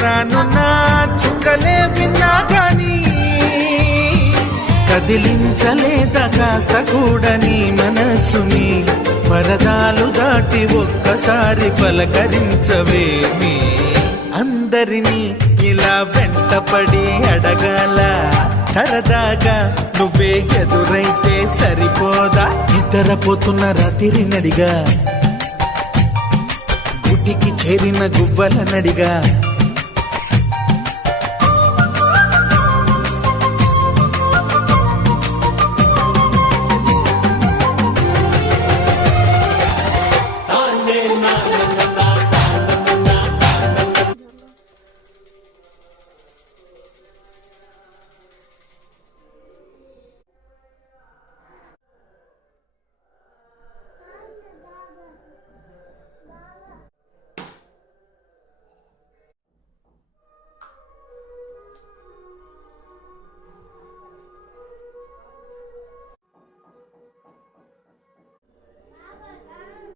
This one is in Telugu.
రానున్న చుక్కలే విన్నా గాని కదిలించలేదా కాస్త కూడా నీ మనసుని పరదాలు దాటి ఒక్కసారి పలకరించవేమి అందరినీ ఇలా వెంటపడి అడగాల సరదాగా నువ్వే ఎదురైతే సరిపోదా నిద్రపోతున్న రాత్రి నడిగా గుడికి చేరిన గువ్వల నడిగా